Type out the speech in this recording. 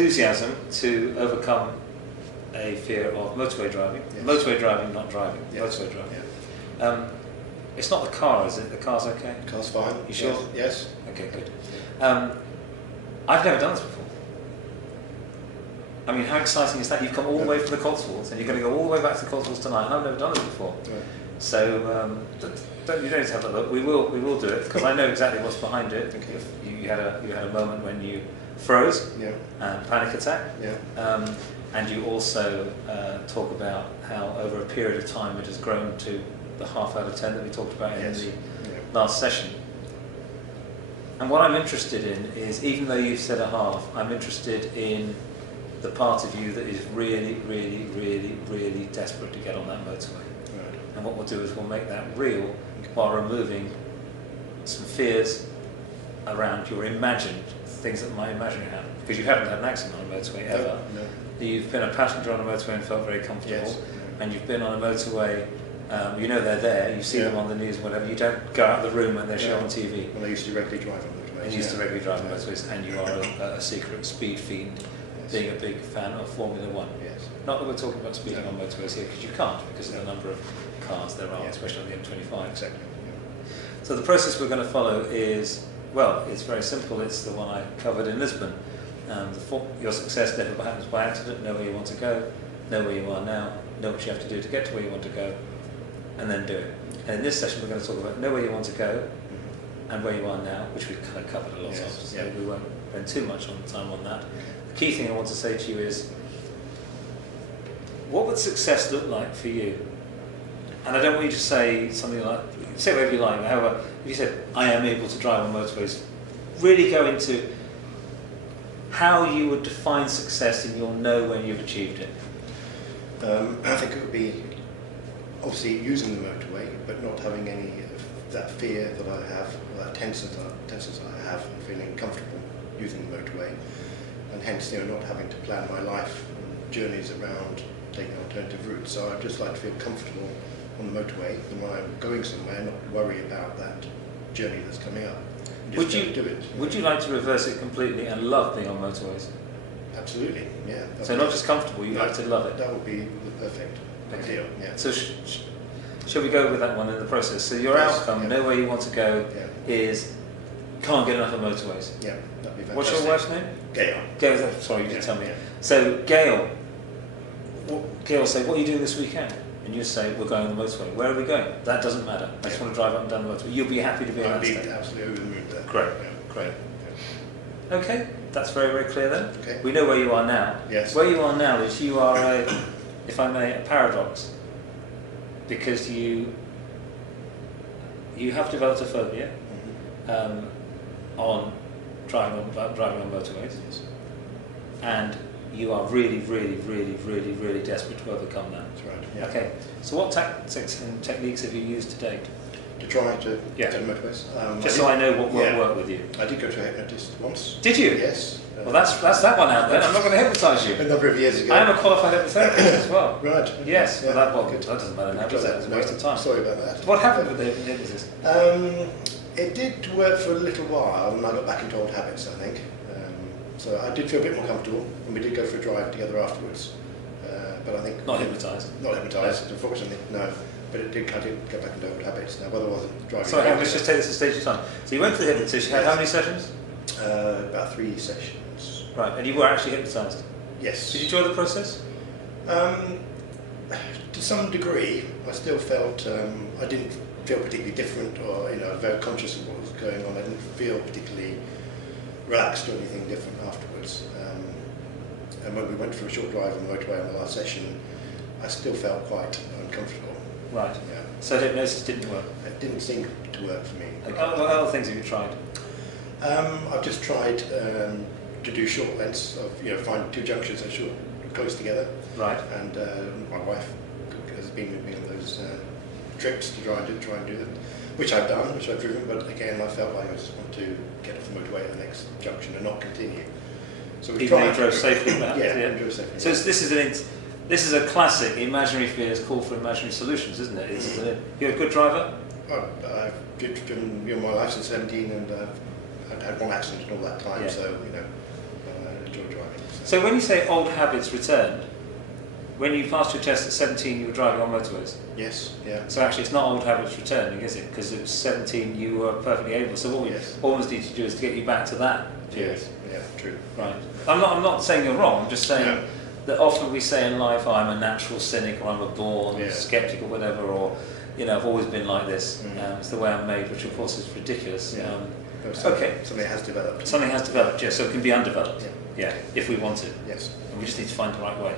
enthusiasm to overcome a fear of motorway driving. Yes. Motorway driving, not driving. Yes. Motorway driving. Yeah. It's not the car, is it? The car's okay? Car's fine. You sure? Yes. Okay, good. I've never done this before. I mean, how exciting is that? You've come all the way from the Cotswolds, and you're going to go all the way back to the Cotswolds tonight, and I've never done this before. Right. So you don't need to have a look. We will do it because I know exactly what's behind it. Okay. You had a moment when you froze, Yeah. panic attack, Yeah. and you also talk about how over a period of time it has grown to the half out of 10 that we talked about in the last session. And what I'm interested in is, even though you've said a half, I'm interested in the part of you that is really, really, really, really desperate to get on that motorway. Right. And what we'll do is we'll make that real while removing some fears around your imagined things that might imagine you have. Because you haven't had an accident on a motorway ever. No. You've been a passenger on a motorway and felt very comfortable. Yes. And you've been on a motorway, you know they're there, you see them on the news and whatever. You don't go out of the room when they're shown on TV. Well, I used to regularly drive on motorways. And you used to regularly drive on motorways, and you are a secret speed fiend, being a big fan of Formula One. Yes. Not that we're talking about speeding on motorways here, because you can't, because of the number of cars there are, especially on the M25. Exactly. So the process we're going to follow is, well, it's very simple. It's the one I covered in Lisbon. Your success never happens by accident. Know where you want to go, know where you are now, know what you have to do to get to where you want to go, and then do it. And in this session we're going to talk about know where you want to go and where you are now, which we've kind of covered a lot of, so we won't spend too much time on that. The key thing I want to say to you is, what would success look like for you? And I don't want you to say something like, say whatever you like, however, if you said, I am able to drive on motorways, really go into how you would define success and you'll know when you've achieved it. I think it would be obviously using the motorway, but not having any of that fear that I have, or that tenseness I have, and feeling comfortable using the motorway, and hence not having to plan my life and journeys around taking alternative routes. So I'd just like to feel comfortable on the motorway, and when I'm going somewhere, not worry about that journey that's coming up. Would you like to reverse it completely and love being on motorways? Absolutely, yeah. So not just comfortable, you like to love it? That would be the perfect ideal, yeah. So shall we go with that one in the process? So your outcome, know where you want to go, is can't get enough of motorways. Yeah, that'd be fantastic. What's your wife's name? Gail. Gail, sorry, you didn't tell me. Yeah. So Gail will say, what are you doing this weekend? And you say, we're going on the motorway. Where are we going? That doesn't matter. I just want to drive up and down the motorway. You'll be happy to be on that stage. I'd be absolutely over the moon there. Great, great. Okay, that's very, very clear then. Okay. We know where you are now. Yes. Where you are now is you are if I may, a paradox. Because you have developed a phobia on driving on motorways. Yes. And you are really, really, really, really, really desperate to overcome that. That's right. Yeah. Okay. So what tactics and techniques have you used to date? To try to get on motorways. Just so I know what will work with you. I did go to a hypnotist once. Did you? Yes. Well, that's that one out then. I'm not going to hypnotise you. A number of years ago. I am a qualified hypnotherapist as well. Right. Okay. Yes. Yeah. Well, that doesn't matter now, does it? It's a waste of time. Sorry about that. What happened with the hypnosis? It did work for a little while, and I got back into old habits, I think. So I did feel a bit more comfortable, and we did go for a drive together afterwards. But I think Not hypnotised. Not hypnotised, unfortunately, no. But I did go back into old habits now. Whether I wasn't driving. Sorry, let's just take this a stage at a time. So you went to the hypnotist. You had how many sessions? About 3 sessions. Right, and you were actually hypnotised. Yes. Did you enjoy the process? To some degree, I still felt I didn't feel particularly different, or very conscious of what was going on. I didn't feel particularly relaxed or anything different afterwards. And when we went for a short drive on the motorway on the last session, I still felt quite uncomfortable. Right. Yeah. So hypnosis didn't work? It didn't seem to work for me. Okay. What other things have you tried? I've just tried to do short lengths of, find 2 junctions that are short, close together. Right. And my wife has been with me on those trips to try and do them, which I've done, which I've driven, but again I felt like I just want to get off the motorway at the next junction and not continue. So we Even though you drove safely, perhaps? Yeah, drove safely. So this is a classic imaginary fears call for imaginary solutions, isn't it? You're a good driver? Well, I've driven my life since 17, and I've had one accident in all that time, so I enjoy driving. So when you say old habits returned, when you passed your test at 17, you were driving on motorways. Yes, yeah. So actually, it's not old habits returning, is it? Because at 17, you were perfectly able. So what we almost need to do is to get you back to that period. Yes, yeah, true. Right. I'm not saying you're wrong. I'm just saying No. that often we say in life, oh, I'm a natural cynic, or I'm a born Yeah. skeptic, or whatever, or I've always been like this. Mm. It's the way I'm made, which of course is ridiculous. Yeah. Okay. Something has developed. Something has developed, yeah. So it can be undeveloped, Yeah. if we want it. Yes. And we just need to find the right way.